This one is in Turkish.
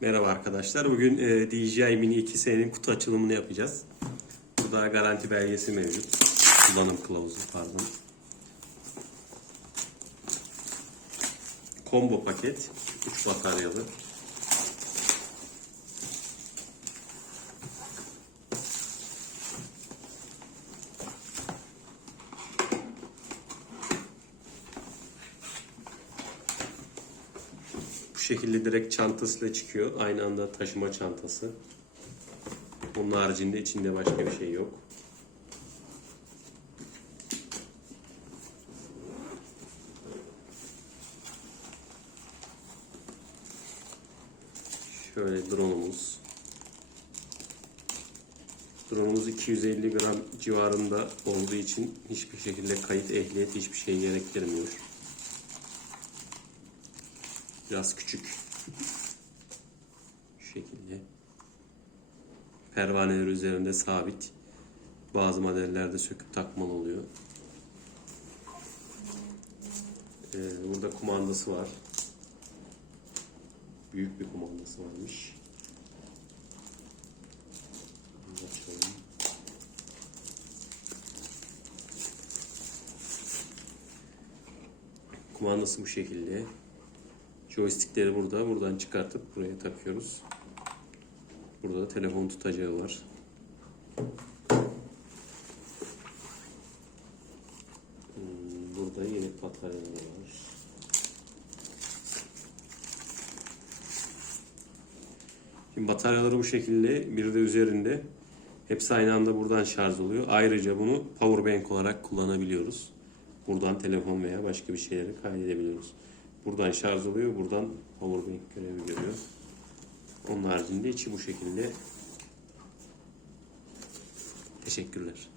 Merhaba arkadaşlar. Bugün e, DJI Mini 2S'nin kutu açılımını yapacağız. Burada garanti belgesi mevcut. Kullanım kılavuzu pardon. Combo paket. 3 bataryalı. Şekilde direkt çantasıyla çıkıyor. Aynı anda taşıma çantası. Onun haricinde içinde başka bir şey yok. Şöyle drone'umuz. Drone'umuz 250 gram civarında olduğu için hiçbir şekilde kayıt ehliyet hiçbir şey gerektirmiyor. Biraz küçük. Şekilde. Pervaneler üzerinde sabit. Bazı modellerde söküp takmalı oluyor. Ee, burada kumandası var. Büyük bir kumandası varmış. Açalım. Kumandası bu şekilde. Joystickleri burada. Buradan çıkartıp buraya takıyoruz. Burada da telefon tutacağı var. Hmm, Burada yedek bataryaları var. Şimdi bataryaları bu şekilde bir de üzerinde. Hepsi aynı anda buradan şarj oluyor. Ayrıca bunu power bank olarak kullanabiliyoruz. Buradan telefon veya başka bir şeyleri kaydedebiliyoruz. Buradan şarj oluyor, buradan power bank görevi görüyor. Onun haricinde içi bu şekilde. Teşekkürler.